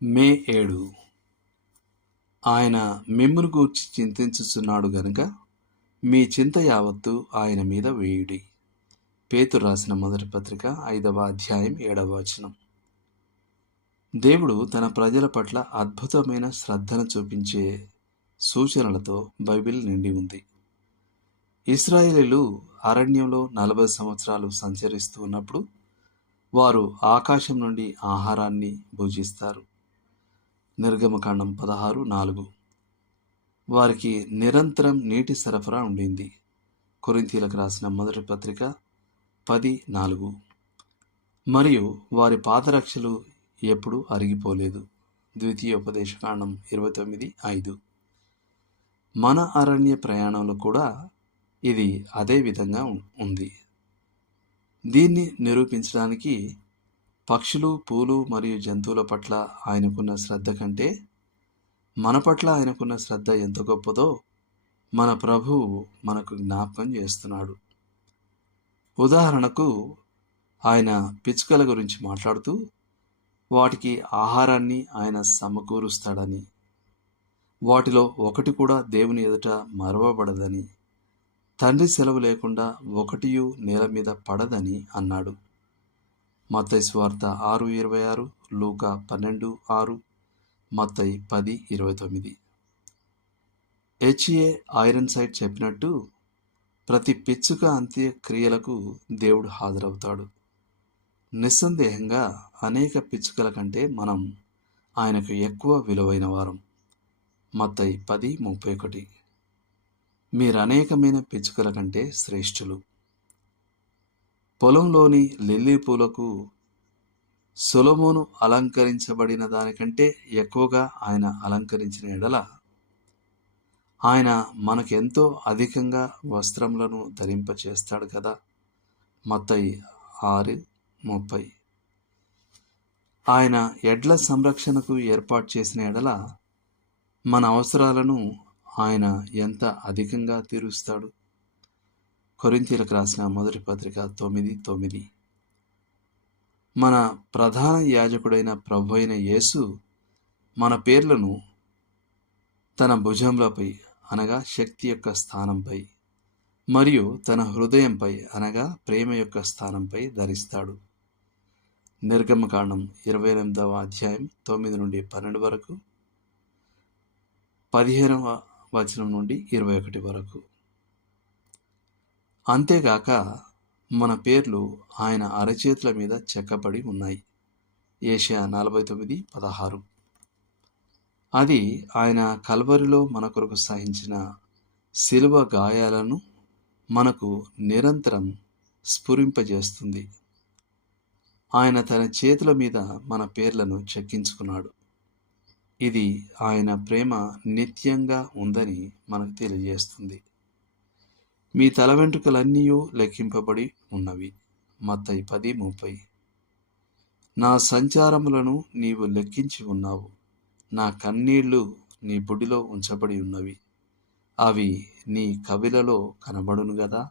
మే 7. ఆయన మిమ్మును గూర్చి చింతించుచున్నాడు గనుక మీ చింత యావత్తు ఆయన మీద వేయుడి. పేతురు రాసిన మొదటి పత్రిక 5వ అధ్యాయం 7వ వచనం. దేవుడు తన ప్రజల పట్ల అద్భుతమైన శ్రద్ధను చూపించే సూచనలతో బైబిల్ నిండి ఉంది. ఇశ్రాయేలీయులు అరణ్యంలో 40 సంవత్సరాలు సంచరిస్తూ ఉన్నప్పుడు వారు ఆకాశం నుండి ఆహారాన్ని భుజిస్తారు. నిర్గమకాండం 16:4. వారికి నిరంతరం నీటి సరఫరా ఉండింది. కొరింథీయులకు రాసిన మొదటి పత్రిక 10:4. మరియు వారి పాదరక్షలు ఎప్పుడూ అరిగిపోలేదు. ద్వితీయోపదేశకాండం 29:5. మన అరణ్య ప్రయాణంలో కూడా ఇది అదే విధంగా ఉంది. దీన్ని నిరూపించడానికి పక్షులు, పూలు మరియు జంతువుల పట్ల ఆయనకున్న శ్రద్ధ కంటే మన పట్ల ఆయనకున్న శ్రద్ధ ఎంత గొప్పదో మన ప్రభువు మనకు జ్ఞాపకం చేస్తున్నాడు. ఉదాహరణకు ఆయన పిచ్చుకల గురించి మాట్లాడుతూ వాటికి ఆహారాన్ని ఆయన సమకూరుస్తాడని, వాటిలో ఒకటి కూడా దేవుని ఎదుట మరవబడదని, తండ్రి సెలవు లేకుండా ఒకటియు నేల మీద పడదని అన్నాడు. మత్తయి సువార్త 6:26, లూకా 12:6, మత్తయి 10:29. హెచ్ఏ ఐరన్సైడ్ చెప్పినట్టు ప్రతి పిచ్చుక అంత్యక్రియలకు దేవుడు హాజరవుతాడు. నిస్సందేహంగా అనేక పిచ్చుకల కంటే మనం ఆయనకు ఎక్కువ విలువైన వారం. మత్తయి 10:31. మీరు అనేకమైన పిచ్చుకల కంటే శ్రేష్ఠులు. పొలంలోని లిల్లీ పూలకు సొలొమోను అలంకరించబడిన దానికంటే ఎక్కువగా ఆయన అలంకరించిన ఎడల ఆయన మనకెంతో అధికంగా వస్త్రములను ధరింపచేస్తాడు కదా. మత్తయి 6:30. ఆయన ఎడ్ల సంరక్షణకు ఏర్పాటు చేసిన ఎడల మన అవసరాలను ఆయన ఎంత అధికంగా తీరుస్తాడు. కొరింథీయులకు రాసిన మొదటి పత్రిక 9:9. మన ప్రధాన యాజకుడైన ప్రభువైన యేసు మన పేర్లను తన భుజంలపై అనగా శక్తి యొక్క స్థానంపై మరియు తన హృదయంపై అనగా ప్రేమ యొక్క స్థానంపై ధరిస్తాడు. నిర్గమకాండం 28వ అధ్యాయం 9 నుండి 12 వరకు, 15వ వచనం నుండి 21 వరకు. అంతేగాక మన పేర్లు ఆయన అరచేతుల మీద చెక్కబడి ఉన్నాయి. యెషయా 49:16. అది ఆయన కల్వరిలో మన కొరకు సహించిన శిలువ గాయాలను మనకు నిరంతరం స్ఫురింపజేస్తుంది. ఆయన తన చేతుల మీద మన పేర్లను చెక్కించుకున్నాడు. ఇది ఆయన ప్రేమ నిత్యంగా ఉందని మనకు తెలియజేస్తుంది. మీ తల వెంట్రుకలన్నీ లెక్కింపబడి ఉన్నవి. మత్తయి 10:30. నా సంచారములను నీవు లెక్కించి ఉన్నావు. నా కన్నీళ్లు నీ బుడిలో ఉంచబడి ఉన్నవి. అవి నీ కవిలలో కనబడును గదా.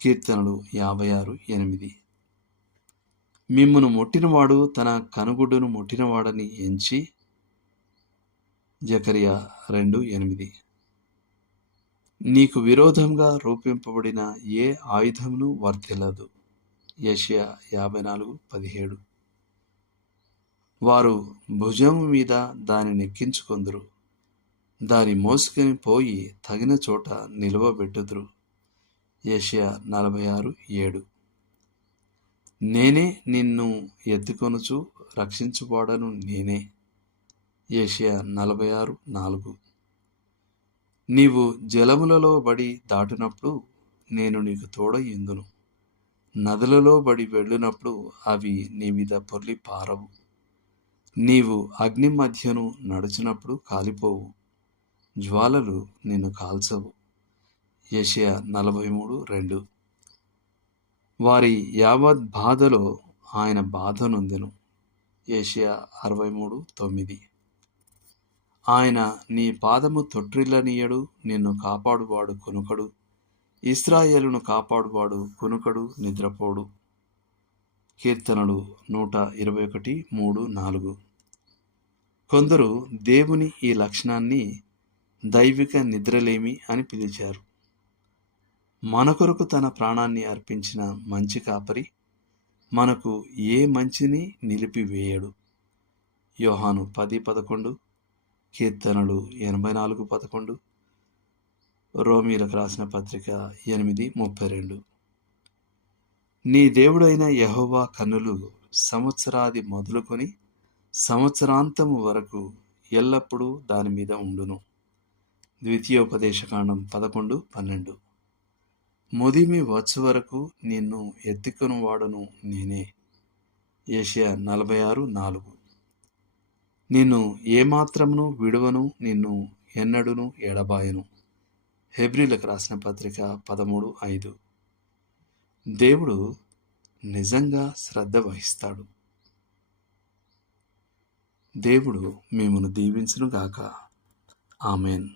కీర్తనలు 56:8. మిమ్మును ముట్టినవాడు తన కనుగుడ్డును ముట్టినవాడని ఎంచి. జకరియా 2:8. నీకు విరోధంగా రూపింపబడిన ఏ ఆయుధమును వర్ధిల్లదు. యెషయా 54:17. వారు భుజము మీద దానిని ఎక్కించుకొందురు, దాని మోసుకొని పోయి తగిన చోట నిలువబెట్టుదురు. యెషయా 46:7. నేనే నిన్ను ఎత్తుకొనుచు రక్షించువాడను నేనే. యెషయా 46:4. నీవు జలములలో బడి దాటినప్పుడు నేను నీకు తోడయుందును. నదులలో బడి వెళ్ళినప్పుడు అవి నీ మీద పొర్లి పారవు. నీవు అగ్ని మధ్యను నడుచినప్పుడు కాలిపోవు, జ్వాలలు నిన్ను కాల్చవు. యెషయా 43:2. వారి యావత్ బాధలో ఆయన బాధ నొందెను. యెషయా 63:9. ఆయన నీ పాదము తొట్రిల్లనీయడు, నిన్ను కాపాడువాడు కునుకడు. ఇశ్రాయేలును కాపాడువాడు కునుకడు, నిద్రపోడు. కీర్తనలు 121:3-4. కొందరు దేవుని ఈ లక్షణాన్ని దైవిక నిద్రలేమి అని పిలిచారు. మన కొరకు తన ప్రాణాన్ని అర్పించిన మంచి కాపరి మనకు ఏ మంచిని నిలిపివేయడు. యోహాను 10:11, కీర్తనలు 84:11, రోమీలకు రాసిన పత్రిక 8:32. నీ దేవుడైన యెహోవా కన్నులు సంవత్సరాది మొదలుకొని సంవత్సరాంతము వరకు ఎల్లప్పుడూ దాని మీద ఉండును. ద్వితీయోపదేశకాండం 11:12. ముదిమి వచ్చు వరకు నిన్ను ఎత్తుకొని వాడును నేనే. యెషయా 46:4. నిన్ను ఏమాత్రమును విడువను, నిన్ను ఎన్నడును ఎడబాయను. హెబ్రీలకు రాసిన పత్రిక 13:5. దేవుడు నిజంగా శ్రద్ధ వహిస్తాడు. దేవుడు మిమ్మును దీవించునుగాక. ఆమెన్.